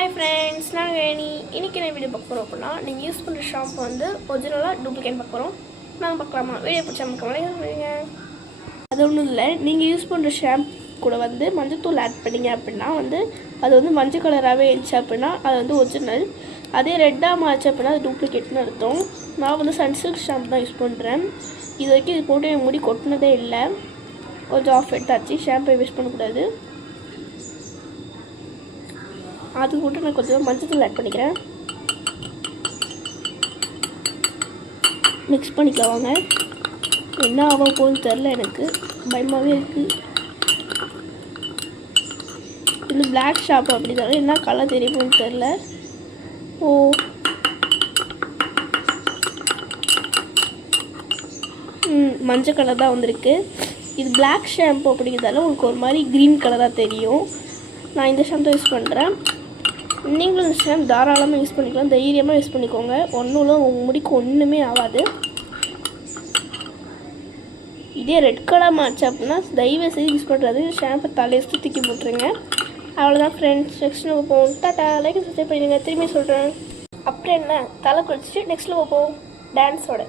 Hi friends, நான் வேணி. இன்னைக்கு என்ன வீடியோ பார்க்க போறோம் அப்படினா நீங்க யூஸ் பண்ற ஷாம்பு வந்து ஒரிஜினலா டூப்ளிகேட் பார்க்க போறோம். நாம பார்க்கலாமா? வீடியோ பிடிச்சா மறக்காம லைக் அது ஒன்றும் இல்லை. நீங்கள் யூஸ் பண்ணுற ஷாம்பு கூட வந்து மஞ்சத்தூள் ஆட் பண்ணிங்க அப்படின்னா அது வந்து மஞ்சள் கலராகவே இருந்துச்சு அப்படின்னா அது வந்து ஒரிஜினல். அதே ரெட்டாக மாறிச்சு அப்படின்னா அது டூப்ளிகேட்னு அர்த்தம். நான் வந்து சன்சில்க் ஷாம்பு தான் யூஸ் பண்ணுறேன். இது வரைக்கும் இது போட்டு என் முடி கொட்டினதே இல்லை. கொஞ்சம் ஆஃப் எடுத்தாச்சு. ஷாம்பை வேஸ்ட் பண்ணக்கூடாது. அது கூட நான் கொஞ்சம் மஞ்சத்தூள் ஆட் பண்ணிக்கிறேன். மிக்ஸ் பண்ணிக்கலாம் வாங்க. என்ன ஆக போகுதுன்னு தெரில, எனக்கு பயமாகவே இருக்குது. இது பிளாக் ஷாம்பு அப்படி தான், என்ன கலர் தெரியுமோன்னு தெரில. மஞ்சள் கலர் தான் வந்திருக்கு. இது பிளாக் ஷாம்பு அப்படிங்கிறதால உங்களுக்கு ஒரு மாதிரி க்ரீன் கலராக தெரியும். நான் இந்த ஷாம்பு யூஸ் பண்ணுறேன். நீங்களும் இந்த ஷாம்பு தாராளமாக யூஸ் பண்ணிக்கலாம். தைரியமாக யூஸ் பண்ணிக்கோங்க. ஒன்றும் இல்லை, உங்கள் முடிக்கு ஒன்றுமே ஆகாது. இதே ரெட் கலர் மாறிச்சு அப்படின்னா தயவு செய்து யூஸ் பண்ணுறது ஷாம்பை தலையை தூக்கி போட்டுருங்க. அவ்வளோதான் ஃப்ரெண்ட்ஸ். நெக்ஸ்ட் நம்ம போவோம். டாட்டா. லைக் சப்ஸ்கிரைப் பண்ணிடுங்க. திரும்பி சொல்கிறேன். அப்புறம் என்ன, தலை குளிச்சுட்டு நெக்ஸ்ட்டில் போவோம் டான்ஸோட.